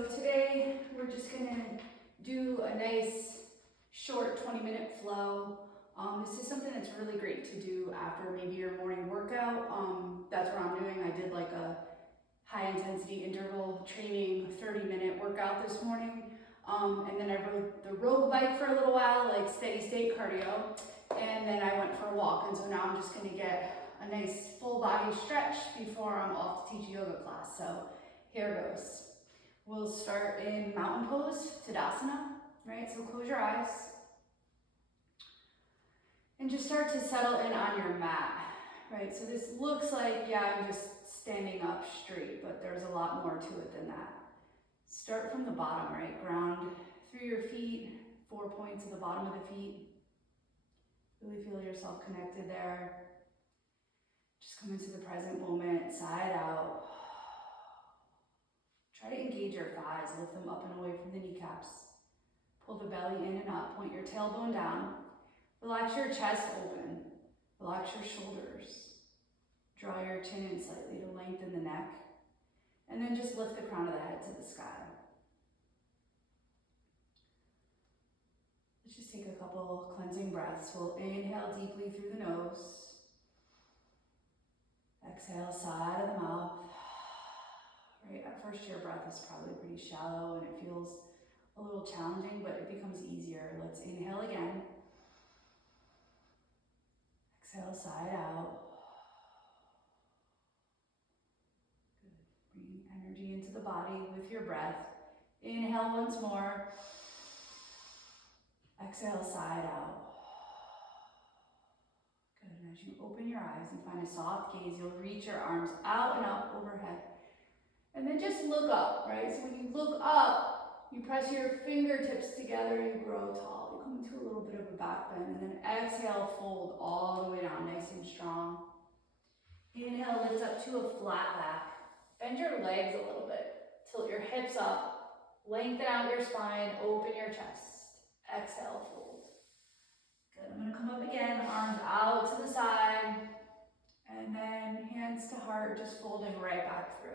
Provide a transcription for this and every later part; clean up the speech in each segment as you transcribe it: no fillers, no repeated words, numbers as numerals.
So today we're just gonna do a nice short 20-minute flow. This is something that's really great to do after maybe your morning workout. That's what I'm doing. I did like a high intensity interval training 30-minute workout this morning. And then I rode the rogue bike for a little while, like steady state cardio. And then I went for a walk. And so now I'm just gonna get a nice full body stretch before I'm off to teach a yoga class. So here goes. We'll start in mountain pose, Tadasana, right? So close your eyes. And just start to settle in on your mat, right? So this looks like, yeah, I'm just standing up straight, but there's a lot more to it than that. Start from the bottom, right? Ground through your feet, 4 points at the bottom of the feet. Really feel yourself connected there. Just come into the present moment, side out. Try to engage your thighs, lift them up and away from the kneecaps. Pull the belly in and up, point your tailbone down. Relax your chest open, relax your shoulders. Draw your chin in slightly to lengthen the neck. And then just lift the crown of the head to the sky. Let's just take a couple cleansing breaths. We'll inhale deeply through the nose. Exhale, side of the mouth. Right, at first your breath is probably pretty shallow and it feels a little challenging, but it becomes easier. Let's inhale again. Exhale, side out. Good. Bring energy into the body with your breath. Inhale once more. Exhale, side out. Good. And as you open your eyes and find a soft gaze, you'll reach your arms out and up overhead. And then just look up, right? So when you look up, you press your fingertips together and grow tall. You come into a little bit of a back bend, and then exhale, fold all the way down, nice and strong. Inhale, lift up to a flat back. Bend your legs a little bit. Tilt your hips up. Lengthen out your spine, open your chest. Exhale, fold. Good, I'm gonna come up again, arms out to the side, and then hands to heart, just folding right back through.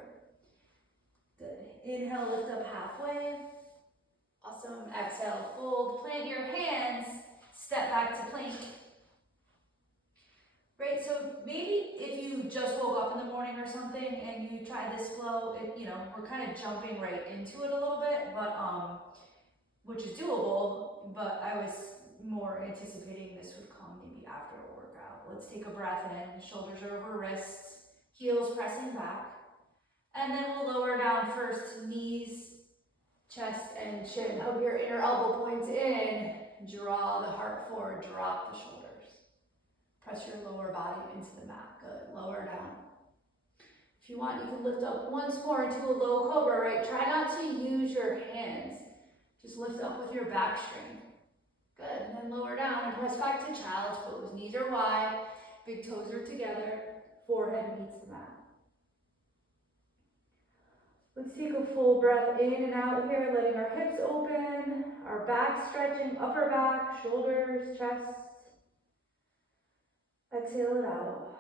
Good. Inhale, lift up halfway. Awesome. Exhale, fold. Plant your hands. Step back to plank. Right, so maybe if you just woke up in the morning or something and you try this flow, we're kind of jumping right into it a little bit, but which is doable, but I was more anticipating this would come maybe after a workout. Let's take a breath in. Shoulders are over wrists, heels pressing back. And then we'll lower down first, knees, chest, and chin. Hug your inner elbow points in. Draw the heart forward, drop the shoulders. Press your lower body into the mat. Good, lower down. If you want, you can lift up once more into a low cobra, right? Try not to use your hands. Just lift up with your back strength. Good, and then lower down and press back to child's pose. Knees are wide, big toes are together, forehead meets the mat. Let's take a full breath in and out here, letting our hips open, our back stretching, upper back, shoulders, chest. Exhale it out.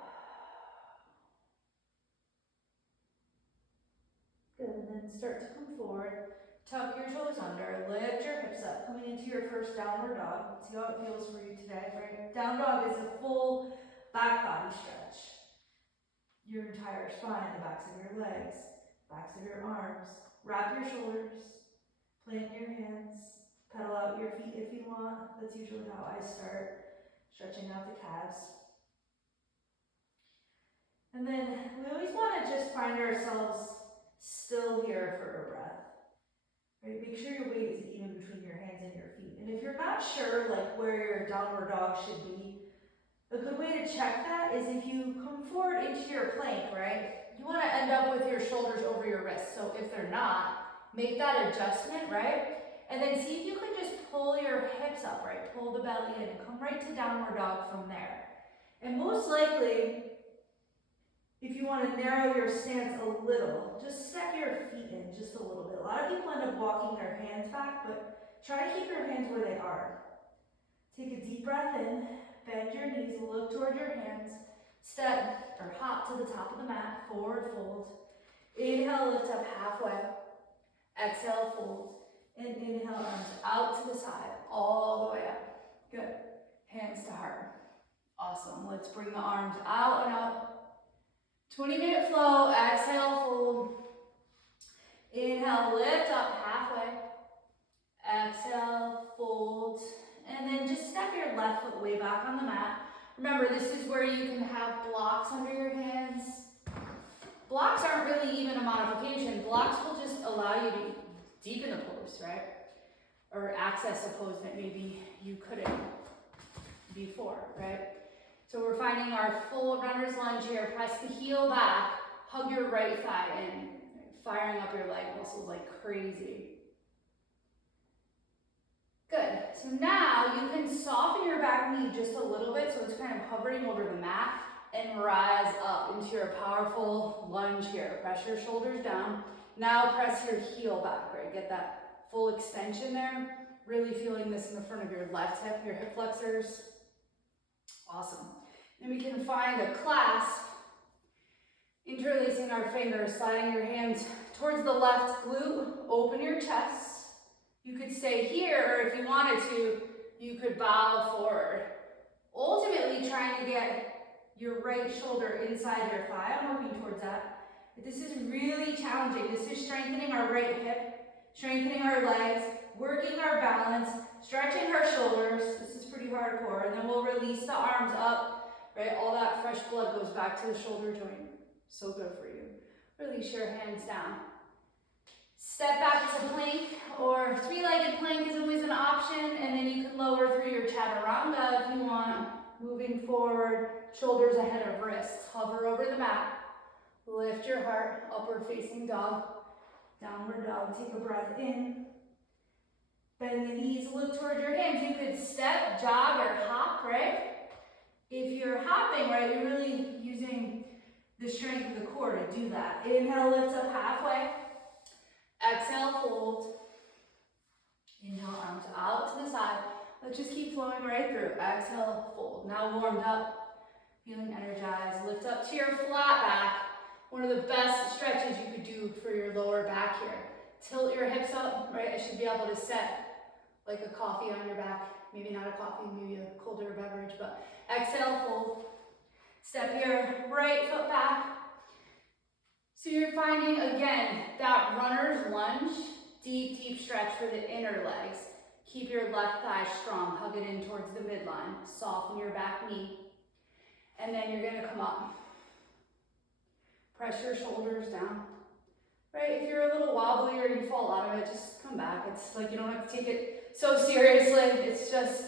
Good, and then start to come forward. Tuck your toes under, lift your hips up, coming into your first downward dog. See how it feels for you today, right? Down dog is a full back body stretch. Your entire spine, the backs of your legs, backs of your arms. Wrap your shoulders, plant your hands, pedal out your feet if you want. That's usually how I start, stretching out the calves. And then we always want to just find ourselves still here for a breath. Right? Make sure your weight is even between your hands and your feet. And if you're not sure like where your downward dog should be, a good way to check that is if you come forward into your plank, right? You want to end up with your shoulders over your wrists. So if they're not, make that adjustment, right? And then see if you can just pull your hips up, right? Pull the belly in and come right to downward dog from there. And most likely, if you want to narrow your stance a little, just step your feet in just a little bit. A lot of people end up walking their hands back, but try to keep your hands where they are. Take a deep breath in, bend your knees, look toward your hands, step or hop to the top of the mat, forward fold. Inhale, lift up halfway. Exhale, fold. And inhale, arms out to the side, all the way up. Good. Hands to heart. Awesome. Let's bring the arms out and up. 20-minute flow. Exhale, fold. Inhale, lift up halfway. Exhale, fold. And then just step your left foot way back on the mat. Remember, this is where you can have blocks under your hands. Blocks aren't really even a modification. Blocks will just allow you to deepen the pose, right? Or access a pose that maybe you couldn't before, right? So we're finding our full runner's lunge here. Press the heel back, hug your right thigh in, firing up your leg muscles like crazy. Good. So now you can soften your back knee just a little bit, so it's kind of hovering over the mat, and rise up into your powerful lunge here. Press your shoulders down. Now press your heel back, right? Get that full extension there. Really feeling this in the front of your left hip, your hip flexors. Awesome. Then we can find a clasp, interlacing our fingers, sliding your hands towards the left glute, open your chest. You could stay here, or if you wanted to, you could bow forward. Ultimately trying to get your right shoulder inside your thigh. I'm working towards that. But this is really challenging. This is strengthening our right hip, strengthening our legs, working our balance, stretching our shoulders. This is pretty hardcore. And then we'll release the arms up, right? All that fresh blood goes back to the shoulder joint. So good for you. Release your hands down. Step back to plank, or three-legged plank is always an option, and then you can lower through your chaturanga if you want. Moving forward, shoulders ahead of wrists. Hover over the mat. Lift your heart, upward facing dog. Downward dog, take a breath in. Bend the knees, look towards your hands. You could step, jog, or hop, right? If you're hopping, right, you're really using the strength of the core to do that. Inhale, lift up halfway. Exhale, fold. Inhale, arms out to the side. Let's just keep flowing right through. Exhale, fold. Now warmed up, feeling energized. Lift up to your flat back. One of the best stretches you could do for your lower back here. Tilt your hips up, right? I should be able to set like a coffee on your back. Maybe not a coffee, maybe a colder beverage, but exhale, fold. Step your right foot back. So you're finding, again, that runner's lunge, deep, deep stretch for the inner legs. Keep your left thigh strong, hug it in towards the midline. Soften your back knee. And then you're gonna come up. Press your shoulders down. Right, if you're a little wobbly or you fall out of it, just come back. It's like you don't have to take it so seriously. It's just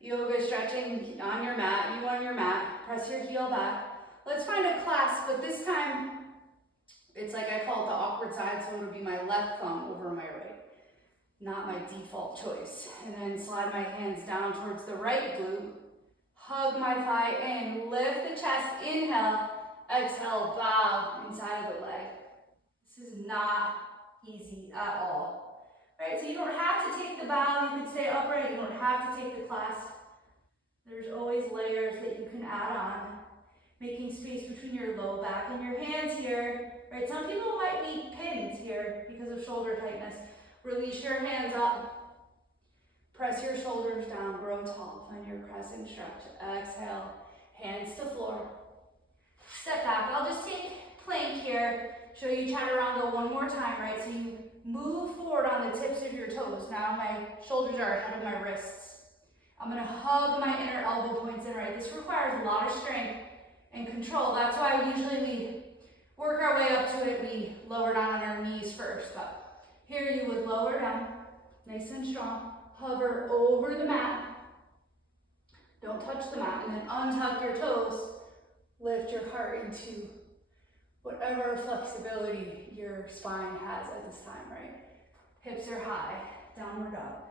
yoga stretching on your mat. You on your mat, press your heel back. Let's find a clasp, but this time, it's like I call it the awkward side, so it'll be my left thumb over my right. Not my default choice. And then slide my hands down towards the right glute. Hug my thigh in, lift the chest, inhale, exhale, bow inside of the leg. This is not easy at all. Right, so you don't have to take the bow, you can stay upright, you don't have to take the clasp. There's always layers that you can add on. Making space between your low back and your hands here. Right, some people might be pinned here because of shoulder tightness. Release your hands up. Press your shoulders down, grow tall. Find your crescent stretch. Exhale, hands to floor. Step back. I'll just take plank here. Show you chaturanga one more time, right? So you move forward on the tips of your toes. Now my shoulders are ahead of my wrists. I'm gonna hug my inner elbow points in, right? This requires a lot of strength and control. That's why usually we work our way up to it. We lower down on our knees first, but here you would lower down, nice and strong. Hover over the mat. Don't touch the mat, and then untuck your toes. Lift your heart into whatever flexibility your spine has at this time, right? Hips are high, downward dog.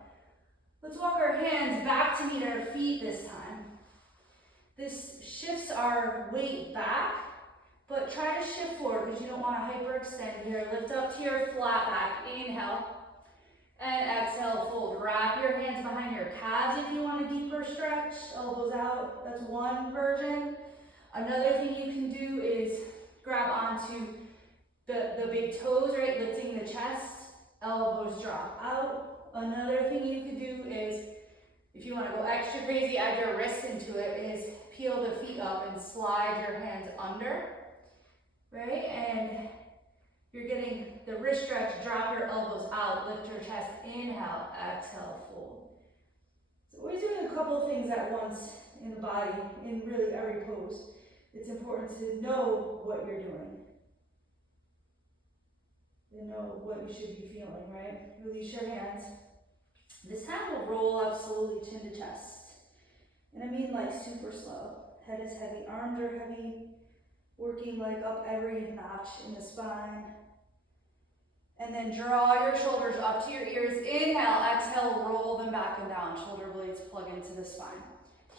Let's walk our hands back to meet our feet this time. This shifts our weight back, but try to shift forward because you don't want to hyperextend here. Lift up to your flat back, inhale, and exhale, fold. Wrap your hands behind your calves if you want a deeper stretch, elbows out. That's one version. Another thing you can do is grab onto the big toes, right? Lifting the chest, elbows drop out. Another thing you could do is, if you want to go extra crazy, add your wrists into it, is peel the feet up and slide your hands under, right? And you're getting the wrist stretch, drop your elbows out, lift your chest, inhale, exhale, fold. So always doing a couple of things at once in the body, in really every pose. It's important to know what you're doing. And know what you should be feeling, right? Release your hands. This time we'll roll up slowly, chin to chest. And I mean like super slow. Head is heavy, arms are heavy, working like up every notch in the spine. And then draw your shoulders up to your ears. Inhale, exhale, roll them back and down. Shoulder blades plug into the spine.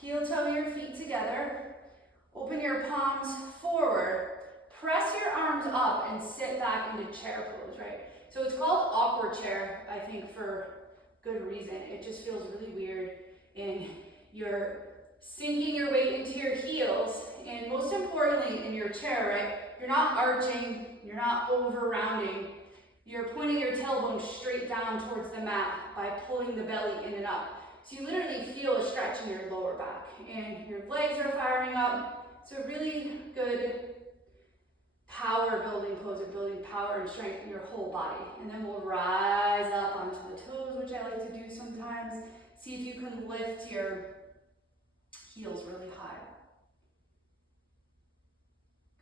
Heel toe your feet together. Open your palms forward. Press your arms up and sit back into chair pose, right? So it's called awkward chair, I think, for good reason. It just feels really weird, and you're sinking your weight into your heels, and most importantly in your chair, right? You're not arching, you're not over rounding. You're pointing your tailbone straight down towards the mat by pulling the belly in and up. So you literally feel a stretch in your lower back, and your legs are firing up. So really good power building pose of building power and strength in your whole body. And then we'll rise up onto the toes, which I like to do sometimes. See if you can lift your heels really high.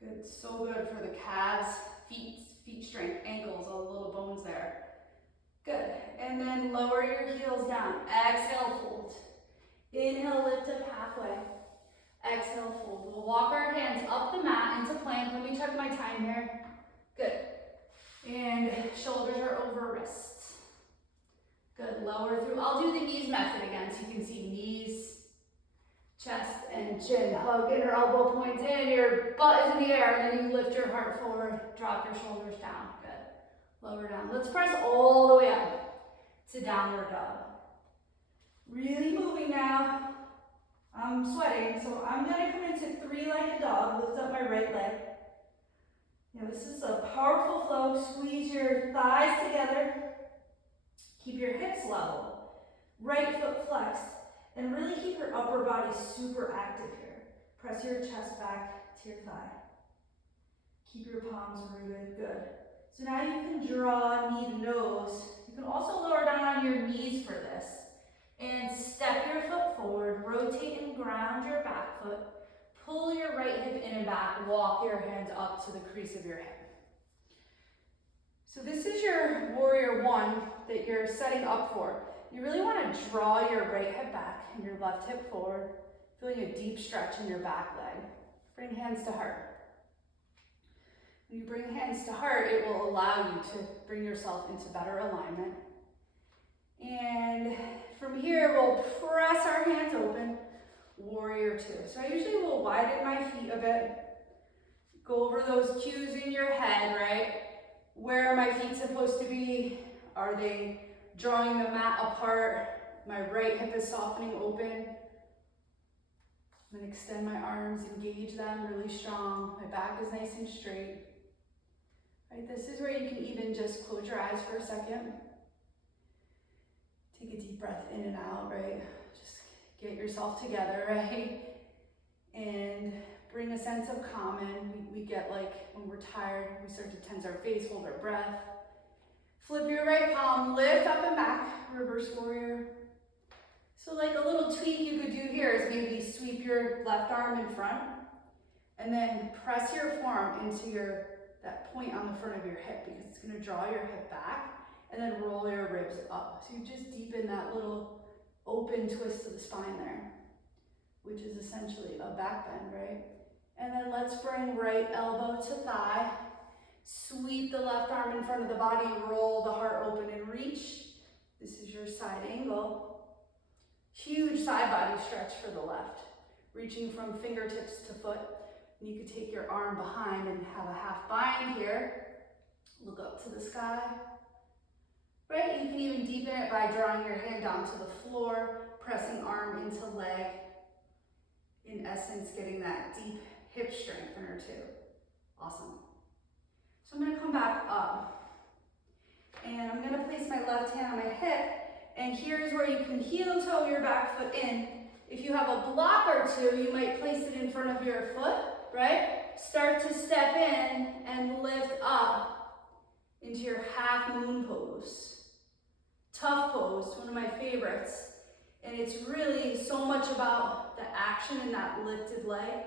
Good, so good for the calves, feet strength, ankles, all the little bones there. Good, and then lower your heels down. Exhale, fold. Inhale, lift up halfway. Exhale, fold. We'll walk our hands up the mat into plank. Let me check my time here. Good. And shoulders are over wrists. Good, lower through. I'll do the knees method again so you can see knees, chest, and chin. Hug inner elbow points in, your butt is in the air, and then you lift your heart forward, drop your shoulders down. Good. Lower down. Let's press all the way up to downward dog. Really moving now. I'm sweating, so I'm gonna come into three-legged dog. Lift up my right leg. Now this is a powerful flow. Squeeze your thighs together. Keep your hips level. Right foot flexed. And really keep your upper body super active here. Press your chest back to your thigh. Keep your palms rooted. Good. So now you can draw knee to nose. You can also lower down on your knees for this. And step your foot forward, rotate and ground your back foot, pull your right hip in and back, walk your hands up to the crease of your hip. So this is your warrior one that you're setting up for. You really want to draw your right hip back and your left hip forward, feeling a deep stretch in your back leg. Bring hands to heart. When you bring hands to heart, it will allow you to bring yourself into better alignment. And from here, we'll press our hands open, warrior two. So I usually will widen my feet a bit, go over those cues in your head, right? Where are my feet supposed to be? Are they drawing the mat apart? My right hip is softening open. I'm gonna extend my arms, engage them really strong. My back is nice and straight. Right, this is where you can even just close your eyes for a second. Take a deep breath in and out, right? Just get yourself together, right? And bring a sense of calm in. We get like, when we're tired, we start to tense our face, hold our breath. Flip your right palm, lift up and back, reverse warrior. So like a little tweak you could do here is maybe sweep your left arm in front and then press your forearm into that point on the front of your hip, because it's gonna draw your hip back. And then roll your ribs up. So you just deepen that little open twist of the spine there, which is essentially a back bend, right? And then let's bring right elbow to thigh. Sweep the left arm in front of the body, roll the heart open and reach. This is your side angle. Huge side body stretch for the left. Reaching from fingertips to foot. And you could take your arm behind and have a half bind here. Look up to the sky. Right, you can even deepen it by drawing your hand down to the floor, pressing arm into leg. In essence, getting that deep hip strengthener too. Awesome. So I'm gonna come back up. And I'm gonna place my left hand on my hip, and here's where you can heel toe your back foot in. If you have a block or two, you might place it in front of your foot, right? Start to step in and lift up into your half moon pose. Tough pose, one of my favorites. And it's really so much about the action in that lifted leg.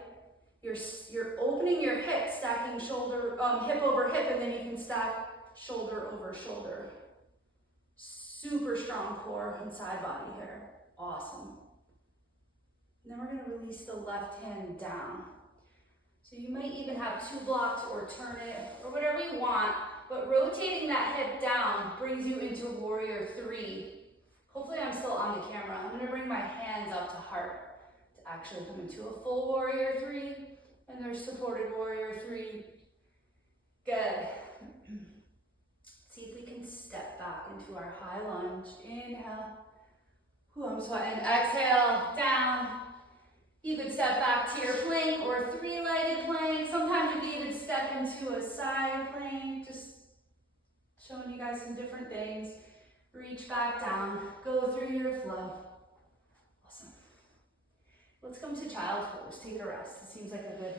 You're opening your hip, stacking shoulder, hip over hip, and then you can stack shoulder over shoulder. Super strong core and side body here. Awesome. And then we're gonna release the left hand down. So you might even have two blocks or turn it or whatever you want, but rotating that hip down brings you into warrior three. Hopefully I'm still on the camera. I'm gonna bring my hands up to heart to actually come into a full warrior three, and there's supported warrior three. Good. See if we can step back into our high lunge. Inhale. Ooh, I'm sweating. Exhale, down. You could step back to your plank or three-legged plank. Sometimes you can even step into a side plank. Just showing you guys some different things. Reach back down. Go through your flow. Awesome. Let's come to child's pose. Take a rest. It seems like a good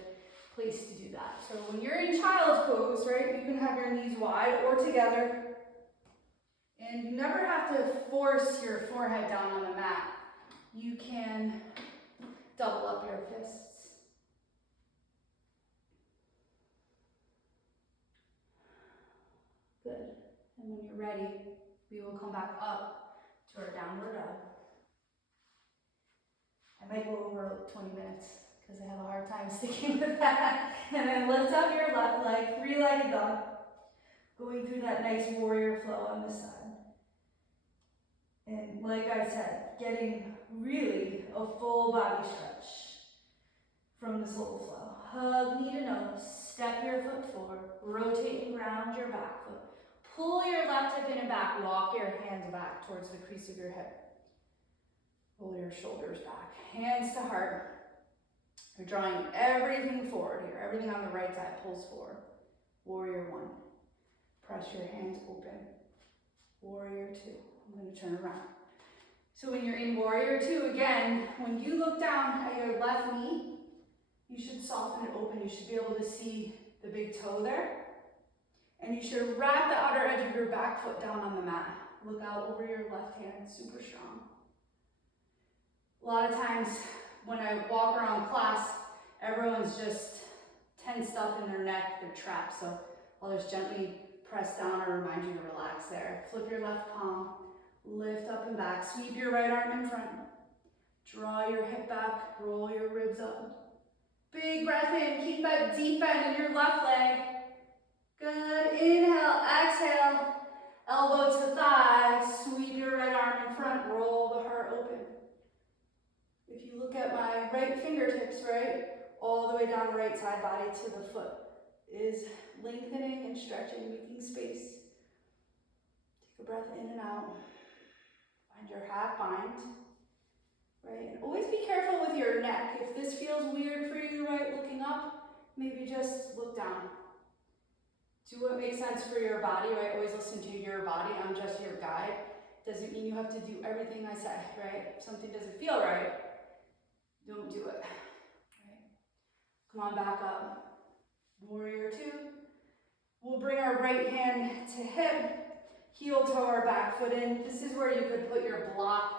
place to do that. So when you're in child's pose, right, you can have your knees wide or together. And you never have to force your forehead down on the mat. You can double up your fists. Good. And when you're ready, we will come back up to our downward dog. I might go over 20 minutes because I have a hard time sticking with that. And then lift up your left leg, three-legged dog. Going through that nice warrior flow on this side. And like I said, getting really a full body stretch from this little flow. Hug knee to nose, step your foot forward, rotate and ground your back foot. Pull your left hip in and back, walk your hands back towards the crease of your hip. Pull your shoulders back, hands to heart. You're drawing everything forward here. Everything on the right side pulls forward. Warrior one. Press your hands open. Warrior two. I'm going to turn around. So when you're in warrior two, again, when you look down at your left knee, you should soften it open. You should be able to see the big toe there. And you should wrap the outer edge of your back foot down on the mat. Look out over your left hand, super strong. A lot of times when I walk around class, everyone's just tensed up in their neck, they're trapped. So I'll just gently press down or remind you to relax there. Flip your left palm, lift up and back, sweep your right arm in front. Draw your hip back, roll your ribs up. Big breath in, keep that deep bend in your left leg. Good, inhale, exhale, elbow to thigh, sweep your right arm in front, roll the heart open. If you look at my right fingertips, right, all the way down the right side body to the foot is lengthening and stretching, making space. Take a breath in and out. Find your half bind, right? And always be careful with your neck. If this feels weird for you, right, looking up, maybe just look down. Do what makes sense for your body, right? Always listen to your body. I'm just your guide. Doesn't mean you have to do everything I said, right? If something doesn't feel right, don't do it, right? Come on back up. Warrior two. We'll bring our right hand to hip, heel toe our back foot in. This is where you could put your block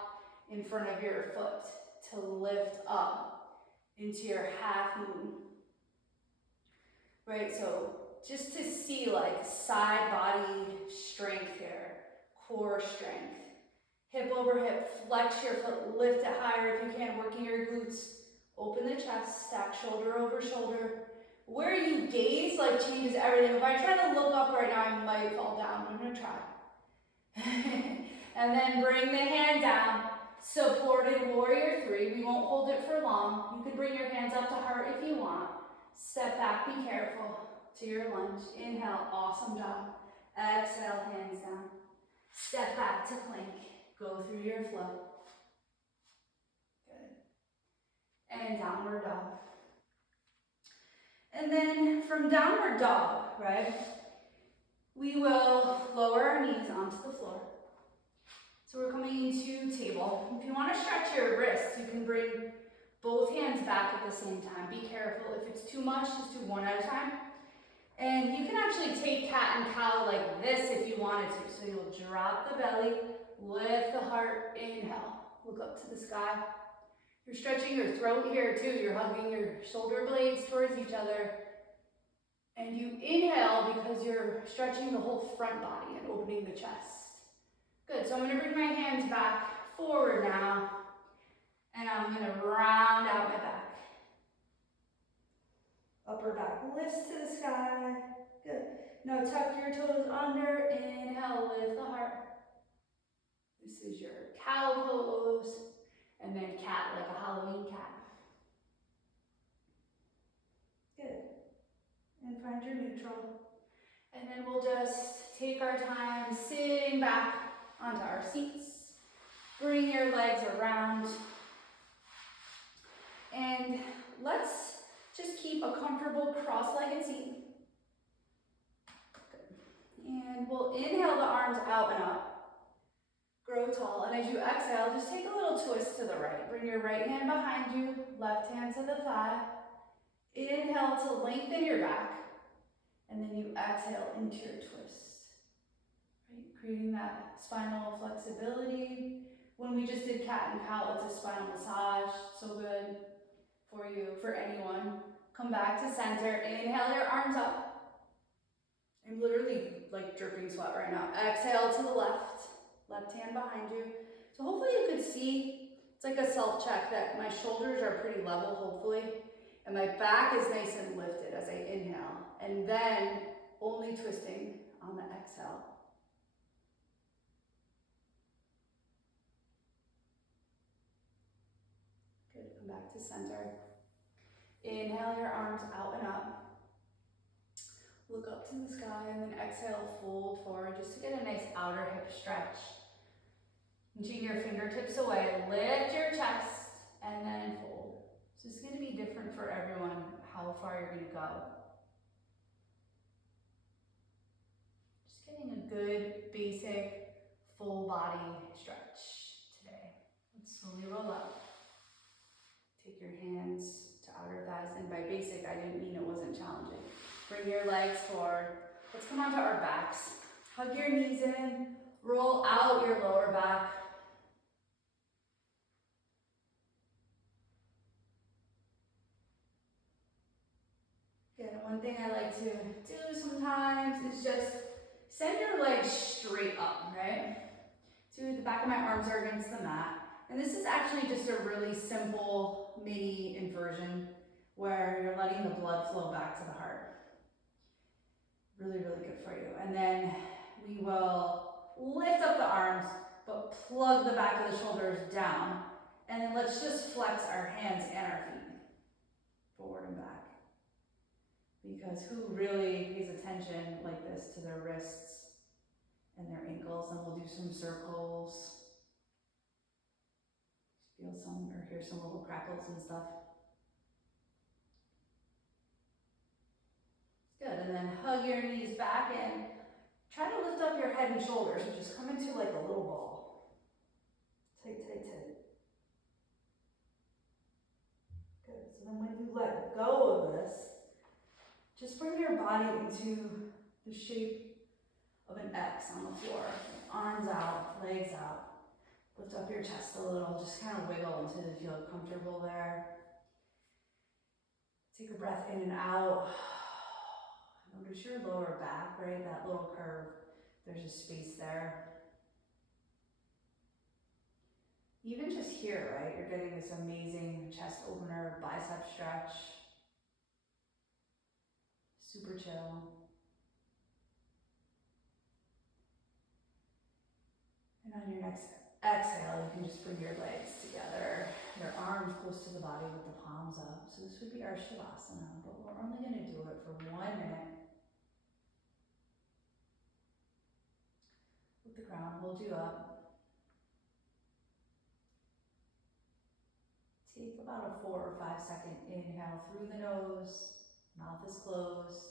in front of your foot to lift up into your half moon. Right, so just to see like side body strength here, core strength. Hip over hip, flex your foot, lift it higher if you can, working your glutes. Open the chest, stack shoulder over shoulder. Where you gaze like changes everything. If I try to look up right now, I might fall down. I'm gonna try. And then bring the hand down. Supported warrior three. We won't hold it for long. You can bring your hands up to heart if you want. Step back, be careful to your lunge. Inhale, awesome job. Exhale, hands down. Step back to plank. Go through your flow. Good. And downward dog. And then from downward dog, right? we will lower our knees onto the floor. So we're coming into table. If you want to stretch your wrists, you can bring both hands back at the same time. Be careful. If it's too much, just do one at a time. And you can actually take cat and cow like this if you wanted to. So you'll drop the belly, lift the heart, inhale. Look up to the sky. You're stretching your throat here too. You're hugging your shoulder blades towards each other. And you inhale because you're stretching the whole front body and opening the chest. Good, so I'm gonna bring my hands back forward now. And I'm gonna round out my back. Upper back lifts to the sky. Good. Now tuck your toes under. Inhale, lift the heart. This is your cow pose. And then cat like a Halloween cat. Good. And find your neutral. And then we'll just take our time sitting back onto our seats. Bring your legs around. And let's just keep a comfortable cross-legged seat. Good. And we'll inhale the arms out and up. Grow tall. And as you exhale, just take a little twist to the right. Bring your right hand behind you, left hand to the thigh. Inhale to lengthen your back. And then you exhale into your twist. Right? Creating that spinal flexibility. When we just did cat and cow, it's a spinal massage. So good for you, for anyone. Come back to center. Inhale your arms up. I'm literally like dripping sweat right now. Exhale to the left. Left hand behind you. So hopefully you could see, it's like a self-check that my shoulders are pretty level, hopefully. And my back is nice and lifted as I inhale. And then only twisting on the exhale. Good, come back to center. Inhale your arms out and up. Look up to the sky and then exhale, fold forward just to get a nice outer hip stretch. Reaching your fingertips away, lift your chest and then fold. So it's going to be different for everyone how far you're going to go. Just getting a good basic full body stretch today. Let's slowly roll up. Take your hands to outer thighs, and by basic I didn't mean it wasn't challenging. Bring your legs forward. Let's come onto our backs. Hug your knees in, roll out your lower back. Good, and one thing I like to do sometimes is just send your legs straight up, right? So the back of my arms are against the mat. And this is actually just a really simple mini inversion where you're letting the blood flow back to the heart. Really, really good for you. And then we will lift up the arms, but plug the back of the shoulders down. And then let's just flex our hands and our feet forward and back. Because who really pays attention like this to their wrists and their ankles? And we'll do some circles. Feel some or hear some little crackles and stuff. Good, and then hug your knees back and try to lift up your head and shoulders and just come into like a little ball. Tight, tight, tight. Good, so then when you let go of this, just bring your body into the shape of an X on the floor. Arms out, legs out. Lift up your chest a little, just kind of wiggle until you feel comfortable there. Take a breath in and out. Notice your lower back, right? That little curve. There's a space there. Even just here, right? You're getting this amazing chest opener, bicep stretch. Super chill. And on your next exhale, you can just bring your legs together, your arms close to the body with the palms up. So this would be our Shavasana, but we're only going to do it for 1 minute. Let the ground hold you up. Take about a 4 or 5 second inhale through the nose, mouth is closed.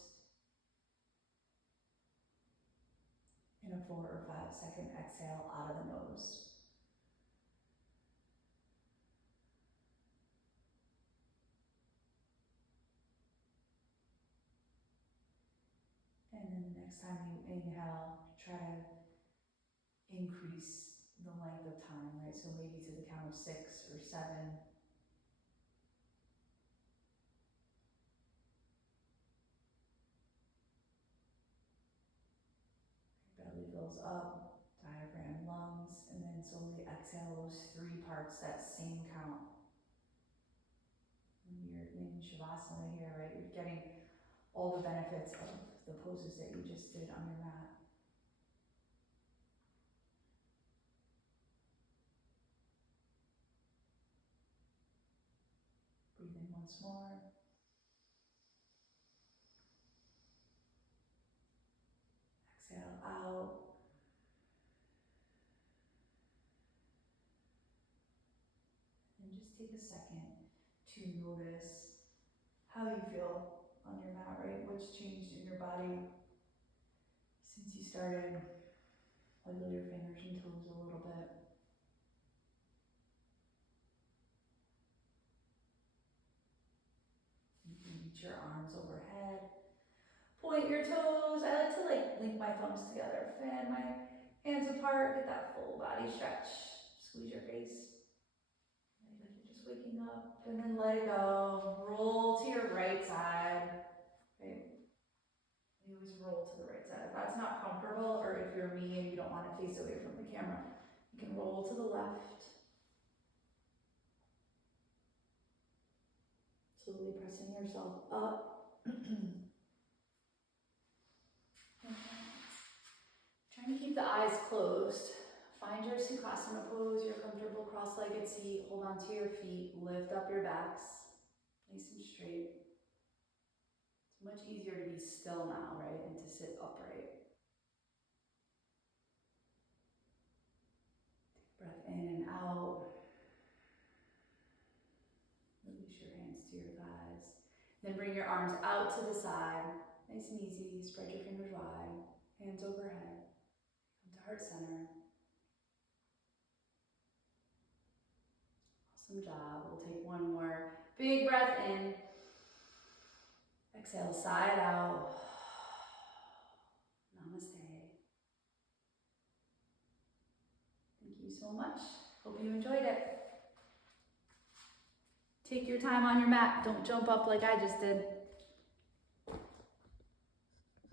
4 or 5-second exhale out of the nose. And then the next time you inhale, try to increase the length of time, right? So maybe to the count of 6 or 7. Belly fills up, diaphragm, lungs, and then slowly exhale those 3 parts, that same count. When you're in Shavasana here, right, you're getting all the benefits of the poses that you just did on your mat. Breathe in once more. Exhale out. And just take a second to notice how you feel on your mat, right? What's changed in your body since you started? Wiggle your fingers and toes a little bit. You can reach your arms overhead. Point your toes. I like to link my thumbs together. Fan my hands apart. Get that full body stretch. Squeeze your face. Like you're just waking up. And then let it go. Roll to your right side. Okay. You always roll to the right side. If that's not comfortable, or if you're me and you don't want to face away from the camera, you can roll to the left. Slowly pressing yourself up. Trying to keep the eyes closed. Find your Sukhasana pose, your comfortable cross-legged seat. Hold on to your feet. Lift up your backs. Nice and straight. It's much easier to be still now, right? And to sit upright. Breath in and out. Release your hands to your thighs. Then bring your arms out to the side. Nice and easy. Spread your fingers wide. Hands overhead. Come to heart center. Awesome job. We'll take one more big breath in. Exhale, side out. Namaste. Thank you so much. Hope you enjoyed it. Take your time on your mat. Don't jump up like I just did.